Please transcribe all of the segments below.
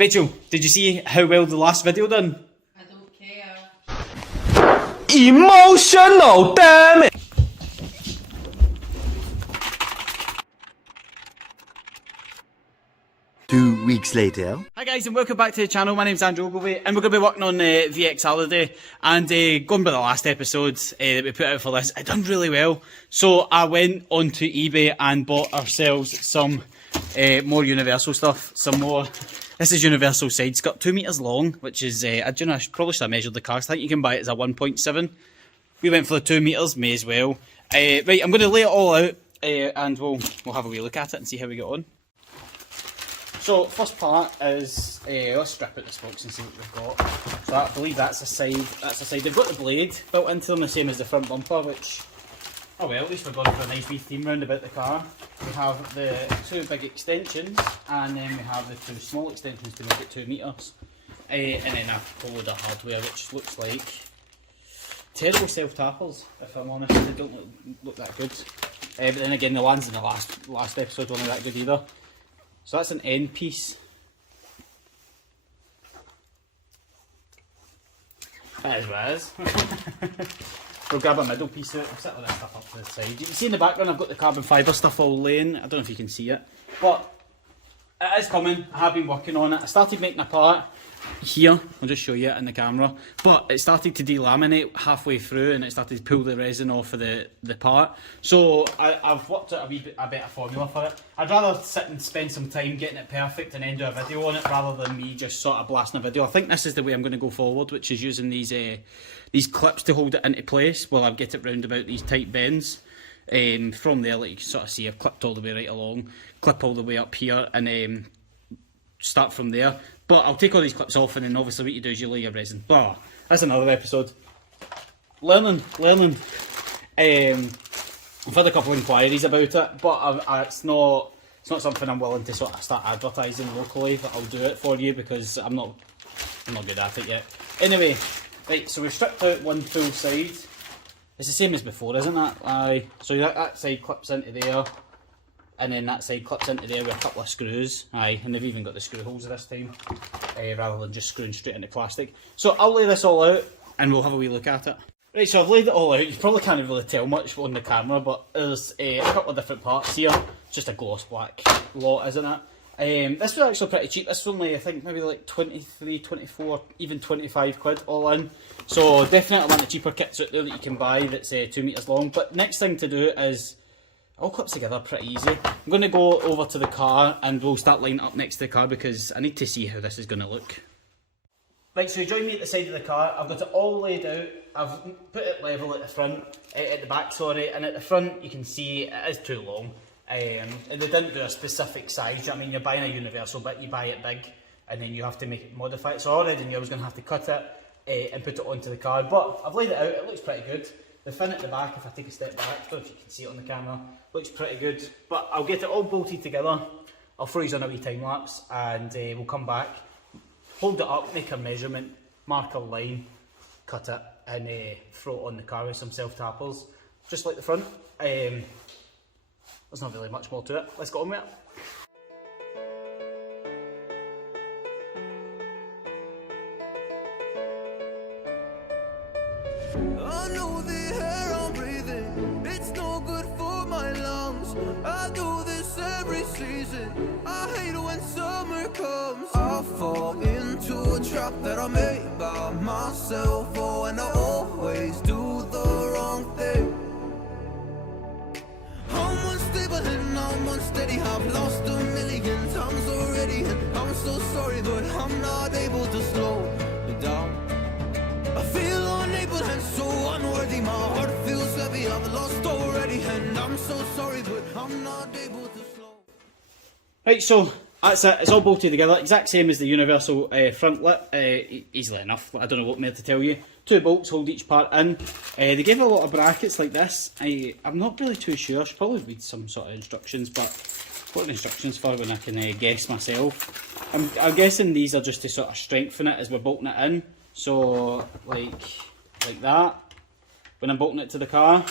Rachel, did you see how well the last video done? I don't care. Emotional, damn it! Two weeks later. Hi guys and welcome back to the channel. My name's Andrew Ogilvie and we're going to be working on VXR today. And going by the last episode that we put out for this, it done really well. So I went onto eBay and bought ourselves some more Universal stuff. Some more. This is Universal side skirt, 2 meters long, which is, I don't know, I probably should have measured the cast. I think you can buy it as a 1.7. We went for the 2 meters, may as well. Right, I'm going to lay it all out and we'll have a wee look at it and see how we get on. So first part is let's strip out this box and see what we've got. So I believe that's a side. That's a side. They've got the blade built into them, the same as the front bumper. Which, oh well, at least we're going for a nice wee theme round about the car. We have the 2 big extensions, and then we have the 2 small extensions to make it 2 meters, and then a whole load of hardware, which looks like terrible self-tappers. If I'm honest, they don't look that good. But then again, the ones in the last episode weren't that good either. So that's an end piece. That is what it is. We'll grab a middle piece out. I'll set all this stuff up to the side. You can see in the background I've got the carbon fibre stuff all laying. I don't know if you can see it. But it is coming. I have been working on it. I started making a part here. I'll just show you it in the camera. But it started to delaminate halfway through and it started to pull the resin off of the part. So I've worked out a better formula for it. I'd rather sit and spend some time getting it perfect and then do a video on it rather than me just sort of blasting a video. I think this is the way I'm going to go forward, which is using these clips to hold it into place while I get it round about these tight bends. From there, like you can sort of see, I've clipped all the way right along, clip all the way up here and start from there. But I'll take all these clips off and then obviously what you do is you lay your resin. But that's another episode. Learning. I've had a couple of inquiries about it, but it's not something I'm willing to sort of start advertising locally, but I'll do it for you because I'm not good at it yet. Anyway, right, so we've stripped out one full side. It's the same as before, isn't it? Aye. So that side clips into there. And then that side clips into there with a couple of screws. Aye, and they've even got the screw holes this time, rather than just screwing straight into plastic. So I'll lay this all out, and we'll have a wee look at it. Right, so I've laid it all out. You probably can't really tell much on the camera, but there's a couple of different parts here. Just a gloss black lot, isn't it? This was actually pretty cheap. This was only, I think, maybe like 23, 24, even 25 quid all in. So definitely one of the cheaper kits out there that you can buy that's 2 meters long. But next thing to do is, all clips together pretty easy. I'm going to go over to the car and we'll start lining up next to the car because I need to see how this is going to look. Right, so you join me at the side of the car. I've got it all laid out. I've put it level at the front, at the back, sorry, and at the front you can see it is too long. And they didn't do a specific size. I mean, you're buying a Universal bit, you buy it big, and then you have to make it modify it. So I already knew I was going to have to cut it and put it onto the car, but I've laid it out. It looks pretty good. The fin at the back, if I take a step back, I don't know if you can see it on the camera, looks pretty good. But I'll get it all bolted together, I'll freeze on a wee time lapse, and we'll come back, hold it up, make a measurement, mark a line, cut it, and throw it on the car with some self-tappers, just like the front. There's not really much more to it. Let's get on with it. I know the air I'm breathing, it's no good for my lungs. I do this every season, I hate when summer comes. I fall into a trap that I made by myself. Oh, and I always do the wrong thing. I'm unstable and I'm unsteady, I've lost a million times already, and I'm so sorry, but I'm not able to slow it down. I feel unable and so unworthy, my heart feels heavy, I've lost already, and I'm so sorry, but I'm not able to slow. Right, so that's it. It's all bolted together, exact same as the Universal front lip. Easily enough, I don't know what more to tell you. 2 bolts hold each part in. They gave a lot of brackets like this. I'm not really too sure. I should probably read some sort of instructions, but what are the instructions for when I can guess myself? I'm guessing these are just to sort of strengthen it as we're bolting it in. So like that. When I'm bolting it to the car,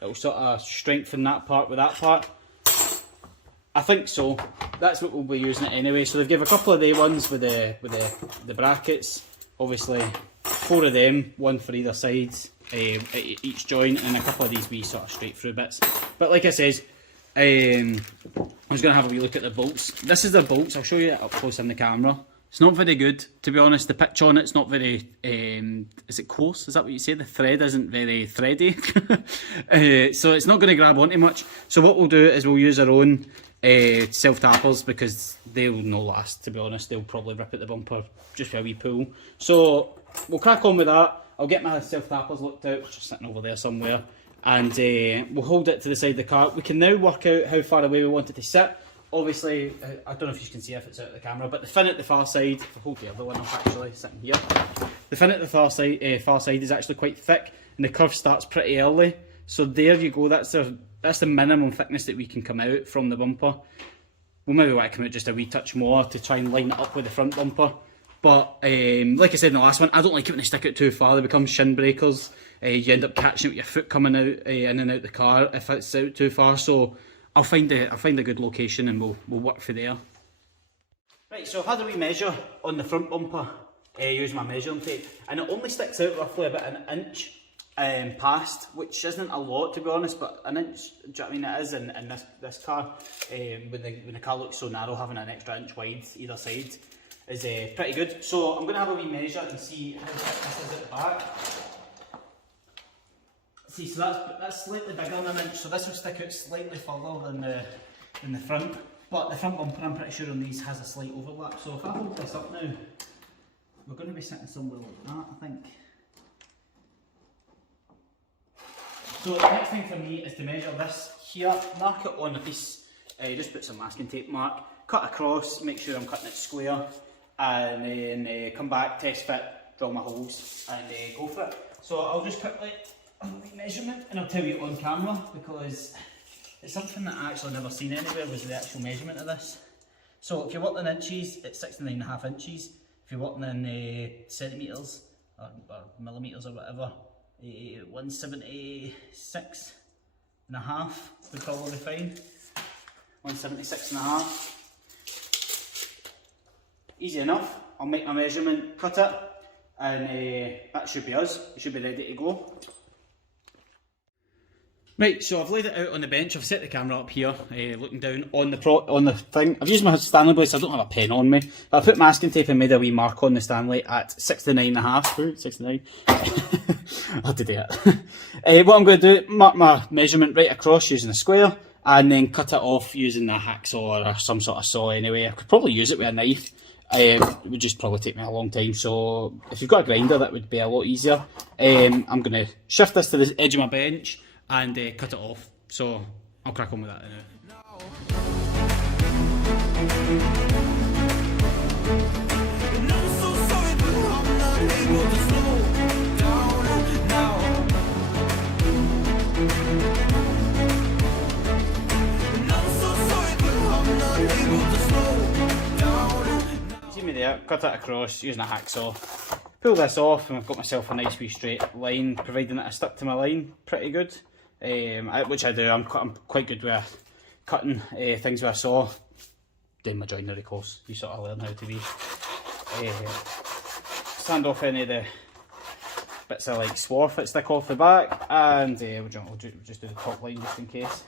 it will sort of strengthen that part with that part. I think so. That's what we'll be using it anyway. So they've given a couple of day ones with the brackets. Obviously, 4 of them, 1 for either side, at each joint, and a couple of these wee sort of straight through bits. But like I says, I was going to have a wee look at the bolts. This is the bolts. I'll show you it up close on the camera. It's not very good, to be honest. The pitch on it's not very, is it coarse? Is that what you say? The thread isn't very thready. So it's not going to grab onto much. So what we'll do is we'll use our own self-tappers, because they'll no last, to be honest. They'll probably rip at the bumper just with a wee pull. So we'll crack on with that. I'll get my self-tappers looked out, which are sitting over there somewhere. And we'll hold it to the side of the car. We can now work out how far away we want it to sit. Obviously, I don't know if you can see if it's out of the camera, but the fin at the far side, if I hold the other one up actually, sitting here, the fin at the far side is actually quite thick, and the curve starts pretty early. So there you go, that's the minimum thickness that we can come out from the bumper. We'll maybe want to come out just a wee touch more to try and line it up with the front bumper. But like I said in the last one, I don't like it when they stick out too far. They become shin breakers. You end up catching it with your foot coming out in and out the car if it's out too far. So I'll find a good location and we'll work for there. Right, so I've had a wee measure on the front bumper using my measuring tape, and it only sticks out roughly about an inch past, which isn't a lot, to be honest, but an inch, do you know what I mean, it is in this car. When the car looks so narrow, having an extra inch wide either side is pretty good. So I'm going to have a wee measure and see how thick this is at the back. See, so that's slightly bigger than an inch, so this will stick out slightly further than the front. But the front bumper, I'm pretty sure on these, has a slight overlap. So if I hold this up now, we're going to be sitting somewhere like that, I think. So the next thing for me is to measure this here, mark it on a piece, just put some masking tape mark, cut across, make sure I'm cutting it square, and then come back, test fit, drill my holes, and go for it. So I'll just quickly measurement, and I'll tell you on camera, because it's something that I actually never seen anywhere, was the actual measurement of this. So if you're working in inches, it's 69.5 inches. If you're working in centimetres or millimetres or whatever, 176.5 would probably be fine. 176.5. Easy enough. I'll make my measurement, cut it, and that should be us. We should be ready to go. Right, so I've laid it out on the bench. I've set the camera up here, looking down on the thing. I've used my Stanley blades, so I don't have a pen on me. But I put masking tape and made a wee mark on the Stanley at 69.5. Ooh, 69. I had to do it. What I'm going to do, mark my measurement right across using a square, and then cut it off using a hacksaw or some sort of saw anyway. I could probably use it with a knife. It would just probably take me a long time, so if you've got a grinder, that would be a lot easier. I'm going to shift this to the edge of my bench and cut it off, so I'll crack on with that now. And I'm so sorry, but I'm not able to slow down now. And I'm so sorry, but I'm not able to slow down. See me there, cut it across using a hacksaw. Pull this off and I've got myself a nice wee straight line, providing that I stuck to my line pretty good. Which I do. I'm quite good with cutting things with a saw. Doing my joinery course, you sort of learn how to be. Sand off any of the bits of like swarf that stick off the back, and we'll just do the top line just in case.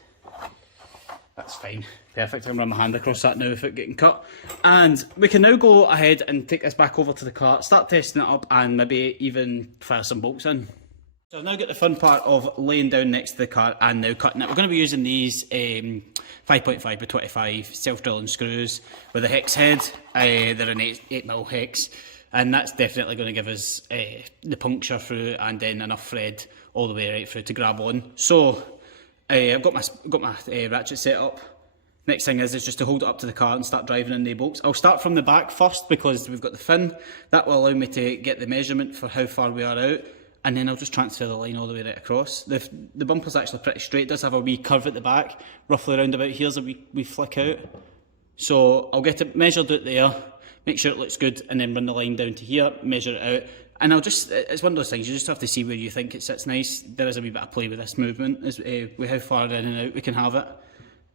That's fine, perfect. I can run my hand across that now without getting cut. And we can now go ahead and take this back over to the car, start testing it up, and maybe even fire some bolts in. So I've now got the fun part of laying down next to the car and now cutting it. We're going to be using these 5.5 by 25 self-drilling screws with a hex head. They're an 8mm hex, and that's definitely going to give us the puncture through and then enough thread all the way right through to grab on. So I've got my ratchet set up. Next thing is just to hold it up to the car and start driving in the bolts. I'll start from the back first because we've got the fin. That will allow me to get the measurement for how far we are out. And then I'll just transfer the line all the way right across. The bumper's actually pretty straight. It does have a wee curve at the back, roughly around about here's a wee flick out. So I'll get it measured out there, make sure it looks good, and then run the line down to here, measure it out. And it's one of those things, you just have to see where you think it sits nice. There is a wee bit of play with this movement, with how far in and out we can have it.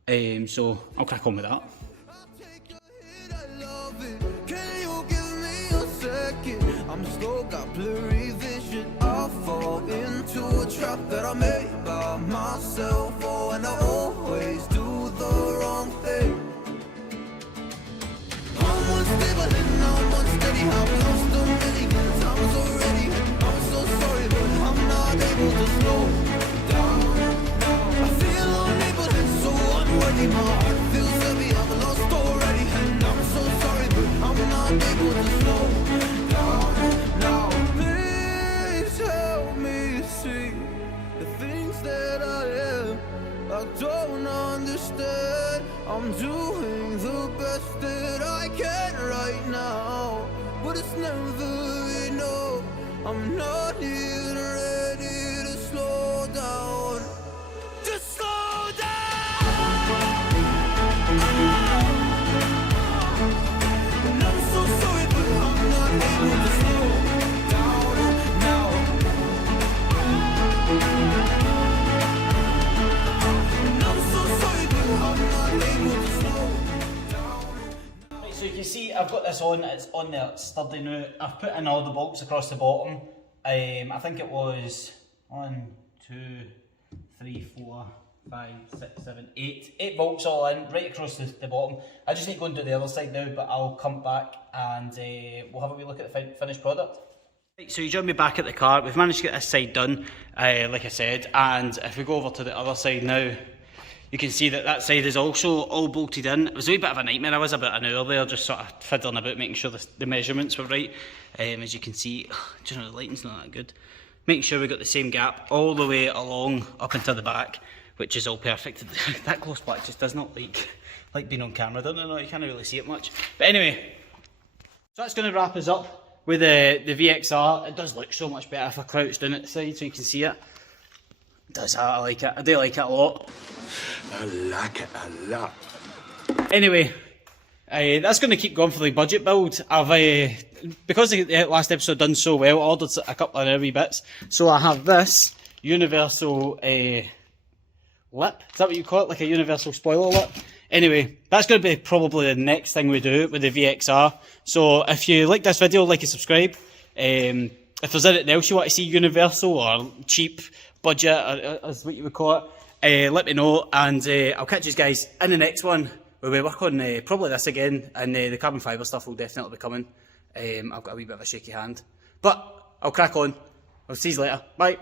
So I'll crack on with that. I love it. Can you give me a second? I'm still got blurry vision. I fall into a trap that I made by myself. Oh, and I always do the wrong thing. I'm unstable and I'm unsteady. I've lost a million times already. I'm so sorry, but I'm not able to slow down. I feel unable and so unworthy. My heart feels heavy. I'm lost already, and I'm so sorry, but I'm not able to slow down now. Please help me see the things that I am. I don't understand. I'm doing the best that I can right now, but it's never enough. I'm not even ready to slow down. Just slow down. And I'm so sorry, but I'm not able to slow down now. And I'm so sorry, but I'm not able to slow down. Right, so you can see I've got this on, it's on there, it's sturdy now. I've put in all the bolts across the bottom. I think it was 1, 2, 3, 4, 5, 6, 7, 8. 8 bolts all in, right across the bottom. I just need to go and do the other side now, but I'll come back and we'll have a wee look at the finished product. Right, so you join me back at the car. We've managed to get this side done, like I said, and if we go over to the other side now, you can see that that side is also all bolted in. It was a wee bit of a nightmare. I was about an hour there just sort of fiddling about making sure the measurements were right. As you can see, do you know, the lighting's not that good. Making sure we got the same gap all the way along up into the back, which is all perfect. That close back just does not like being on camera, don't know, you can't really see it much. But anyway, so that's going to wrap us up with the VXR. It does look so much better if I crouch down at the side so you can see it. It does that, I like it. I do like it a lot. I like it a lot. Anyway, that's going to keep going for the budget build. I've because the last episode done so well, I ordered a couple of other wee bits. So I have this universal lip. Is that what you call it? Like a universal spoiler lip? Anyway, that's going to be probably the next thing we do with the VXR. So if you like this video, like and subscribe. If there's anything else you want to see universal or cheap, budget, or as what you would call it, let me know. And I'll catch you guys in the next one where we work on probably this again. And the carbon fibre stuff will definitely be coming. I've got a wee bit of a shaky hand. But I'll crack on. I'll see you later. Bye.